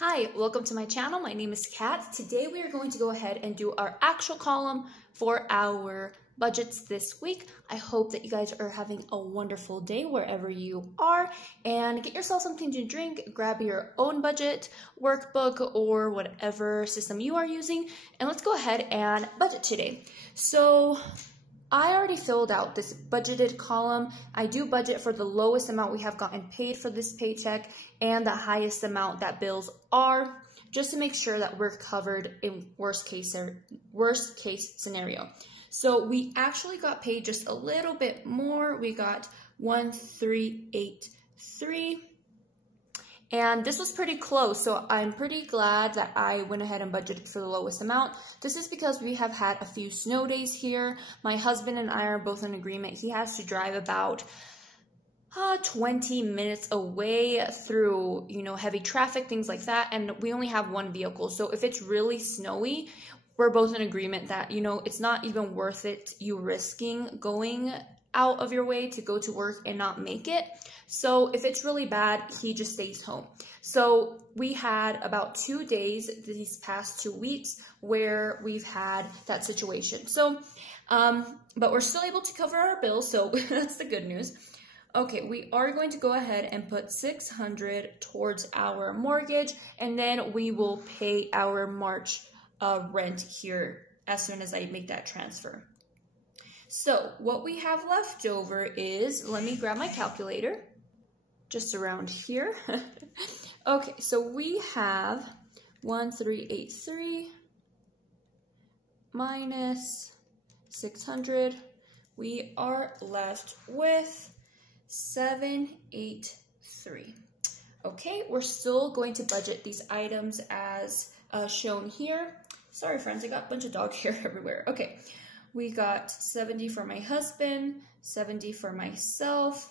Hi, welcome to my channel. My name is Kat. Today we are going to go ahead and do our actual column for our budgets this week. I hope that you guys are having a wonderful day wherever you are, and get yourself something to drink, grab your own budget workbook or whatever system you are using, and let's go ahead and budget today. So I already filled out this budgeted column. I do budget for the lowest amount we have gotten paid for this paycheck and the highest amount that bills are, just to make sure that we're covered in worst case scenario. So we actually got paid just a little bit more. We got 1,383. And this was pretty close, so I'm pretty glad that I went ahead and budgeted for the lowest amount. This is because we have had a few snow days here. My husband and I are both in agreement. He has to drive about 20 minutes away through, heavy traffic, things like that, and we only have one vehicle. So if it's really snowy, we're both in agreement that, it's not even worth it you risking going out of your way to go to work and not make it. So if it's really bad, he just stays home. So we had about 2 days these past 2 weeks where we've had that situation. So, but we're still able to cover our bills, so that's the good news. Okay, we are going to go ahead and put $600 towards our mortgage, and then we will pay our March rent here as soon as I make that transfer. So what we have left over is, let me grab my calculator, just around here. Okay, so we have 1,383 minus 600. We are left with 783. Okay, we're still going to budget these items as shown here. Sorry, friends, I got a bunch of dog hair everywhere. Okay. We got 70 for my husband, 70 for myself,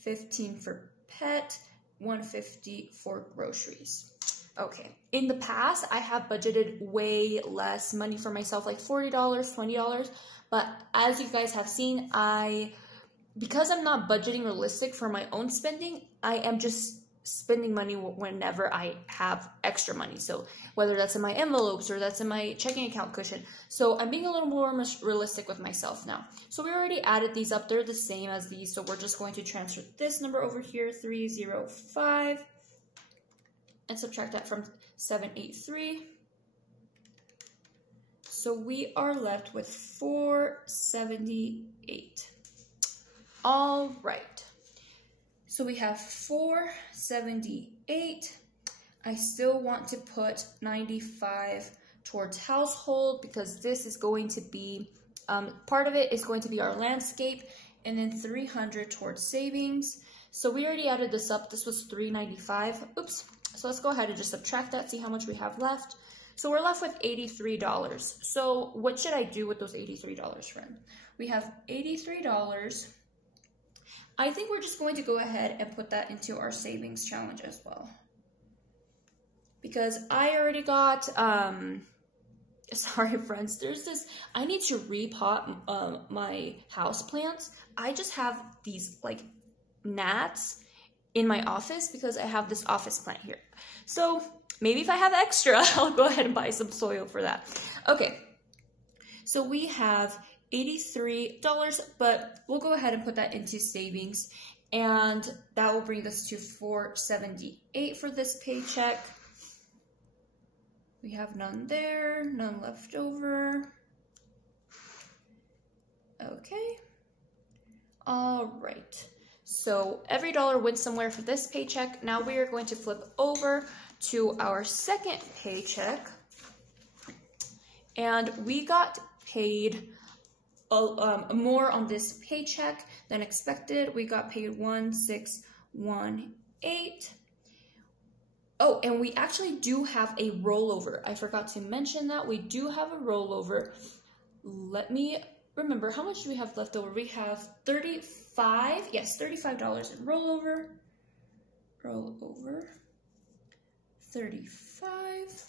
15 for pet, 150 for groceries. Okay, in the past, I have budgeted way less money for myself, like $40, $20, but as you guys have seen, because I'm not budgeting realistic for my own spending, I am just spending money whenever I have extra money. So whether that's in my envelopes or that's in my checking account cushion. So I'm being a little more realistic with myself now. So we already added these up. They're the same as these. So we're just going to transfer this number over here, 305, and subtract that from 783. So we are left with 478. All right. So we have 478. I still want to put 95 towards household because this is going to be, part of it is going to be our landscape, and then 300 towards savings. So we already added this up. This was 395. Oops. So let's go ahead and just subtract that, see how much we have left. So we're left with $83. So what should I do with those $83, friend? We have $83. I think we're just going to go ahead and put that into our savings challenge as well. Because I already got, sorry friends, there's this, I need to repot my house plants. I just have these like gnats in my office because I have this office plant here. So maybe if I have extra, I'll go ahead and buy some soil for that. Okay, so we have $83, but we'll go ahead and put that into savings, and that will bring us to $478 for this paycheck. We have none there, none left over. Okay. All right. So every dollar went somewhere for this paycheck. Now we are going to flip over to our second paycheck, and we got paid more on this paycheck than expected. We got paid 1,618. Oh, and we actually do have a rollover. I forgot to mention that. We do have a rollover. Let me remember, how much do we have left over? We have 35, yes, $35 in rollover. Rollover, 35.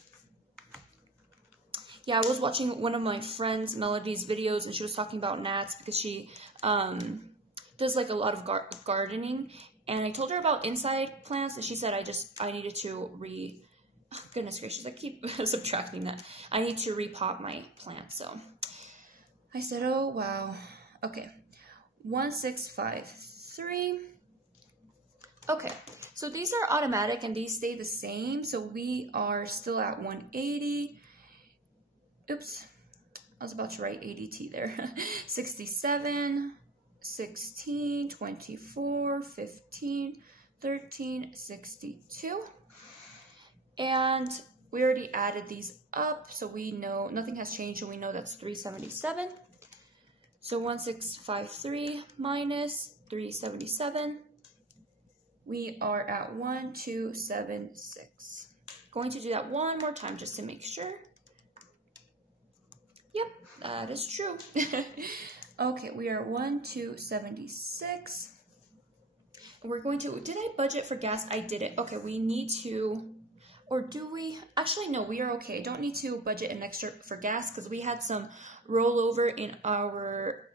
Yeah, I was watching one of my friend's Melody's videos, and she was talking about gnats because she does like a lot of gardening, And I told her about inside plants, and she said I needed to oh, goodness gracious, I keep subtracting that. I need to repot my plant. So I said, oh, wow. Okay, 1653. Okay, so these are automatic and these stay the same. So we are still at 180. Oops, I was about to write ADT there. 67, 16, 24, 15, 13, 62. And we already added these up, so we know nothing has changed, and we know that's 377. So 1653 minus 377, we are at 1276. Going to do that one more time just to make sure. Yep, that is true. Okay, we are 1276. We're going to, did I budget for gas? I didn't. Okay, we need to, or do we? Actually, no, we are okay. Don't need to budget an extra for gas because we had some rollover in our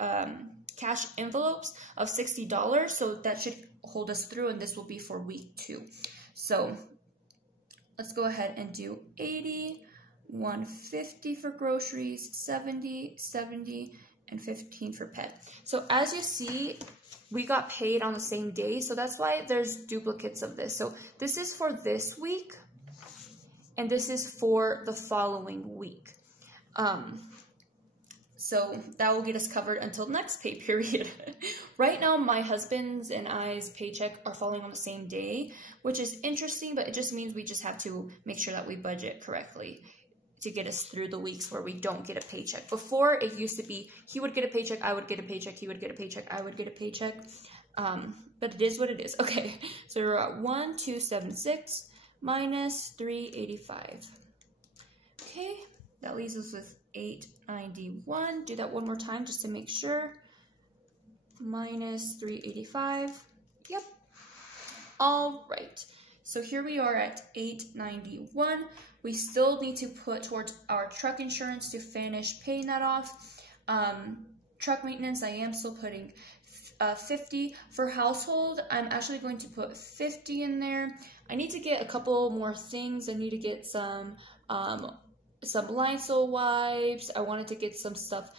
cash envelopes of $60. So that should hold us through, and this will be for week 2. So let's go ahead and do 80, 150 for groceries, 70, 70, and 15 for pet. So as you see, we got paid on the same day, so that's why there's duplicates of this. So this is for this week, and this is for the following week. So that will get us covered until next pay period. Right now, my husband's and I's paycheck are falling on the same day, which is interesting, but it just means we just have to make sure that we budget correctly to get us through the weeks where we don't get a paycheck. Before, it used to be he would get a paycheck, I would get a paycheck, he would get a paycheck, I would get a paycheck. But it is what it is. Okay, so we're at 1276 minus 385. Okay, that leaves us with 891. Do that one more time just to make sure. Minus 385. Yep. All right. So here we are at 891. We still need to put towards our truck insurance to finish paying that off. Truck maintenance, I am still putting 50. For household, I'm actually going to put 50 in there. I need to get a couple more things. I need to get some Lysol wipes. I wanted to get some stuff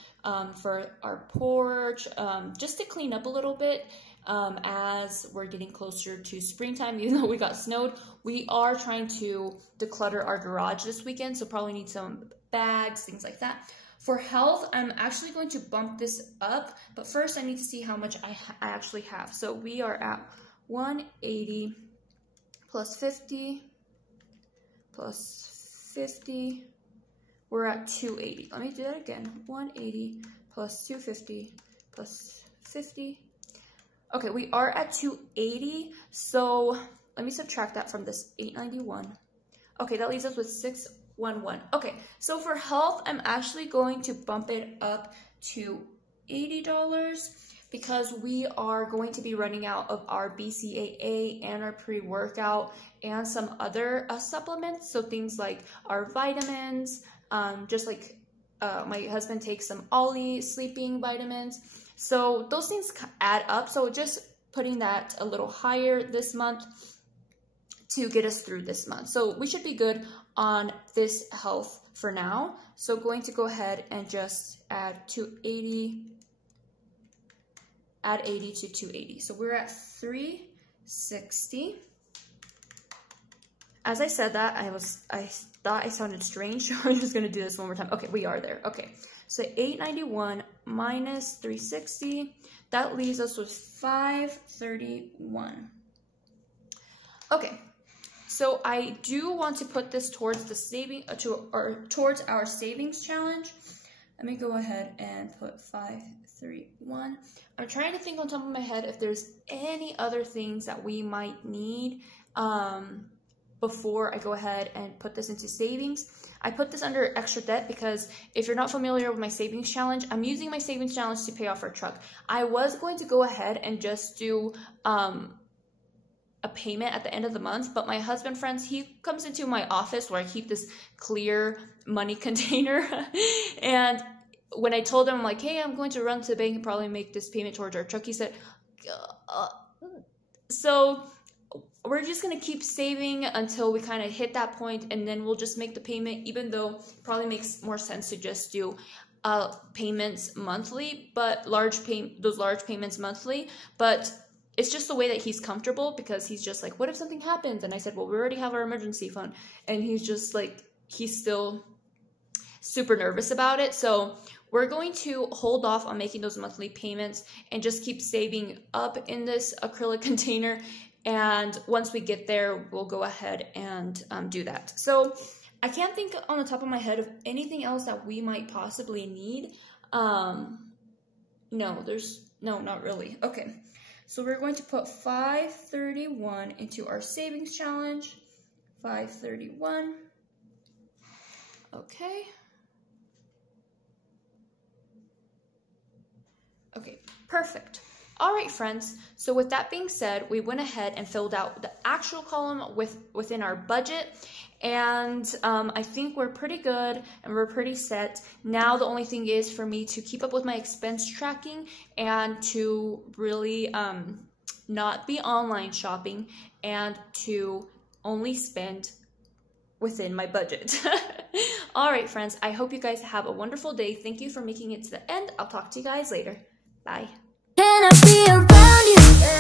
for our porch, just to clean up a little bit. As we're getting closer to springtime, even though we got snowed, we are trying to declutter our garage this weekend, so probably need some bags, things like that. For health, I'm actually going to bump this up, but first I need to see how much I actually have. So we are at 180 plus 50 plus 50. We're at 280. Let me do that again. 180 plus 250 plus 50. Okay, we are at 280, so let me subtract that from this 891. Okay, that leaves us with 611. Okay, so for health, I'm actually going to bump it up to $80 because we are going to be running out of our BCAA and our pre-workout and some other supplements. So things like our vitamins, just like my husband takes some Ollie sleeping vitamins. So those things add up. So just putting that a little higher this month to get us through this month. So we should be good on this health for now. So going to go ahead and just add 280, add 80 to 280. So we're at 360. As I said that, I thought I sounded strange, so I'm just gonna do this one more time. Okay, we are there. Okay, so 891 minus 360, that leaves us with 531. Okay, so I do want to put this towards the towards our savings challenge. Let me go ahead and put 531. I'm trying to think on top of my head if there's any other things that we might need before I go ahead and put this into savings. I put this under extra debt because if you're not familiar with my savings challenge, I'm using my savings challenge to pay off our truck. I was going to go ahead and just do a payment at the end of the month, but my husband, friends, he comes into my office where I keep this clear money container. And when I told him, I'm like, hey, I'm going to run to the bank and probably make this payment towards our truck, he said, so we're just going to keep saving until we kind of hit that point, and then we'll just make the payment, even though it probably makes more sense to just do payments monthly, but those large payments monthly. But it's just the way that he's comfortable, because he's just like, what if something happens? And I said, well, we already have our emergency fund. And he's just like, he's still super nervous about it. So we're going to hold off on making those monthly payments and just keep saving up in this acrylic container. And once we get there, we'll go ahead and do that. So I can't think on the top of my head of anything else that we might possibly need. No, not really. Okay, so we're going to put $531 into our savings challenge. $531. Okay. Okay, perfect. All right, friends. So with that being said, we went ahead and filled out the actual column within our budget. And I think we're pretty good and we're pretty set. Now the only thing is for me to keep up with my expense tracking and to really not be online shopping and to only spend within my budget. All right, friends, I hope you guys have a wonderful day. Thank you for making it to the end. I'll talk to you guys later. Bye. Can I be around you?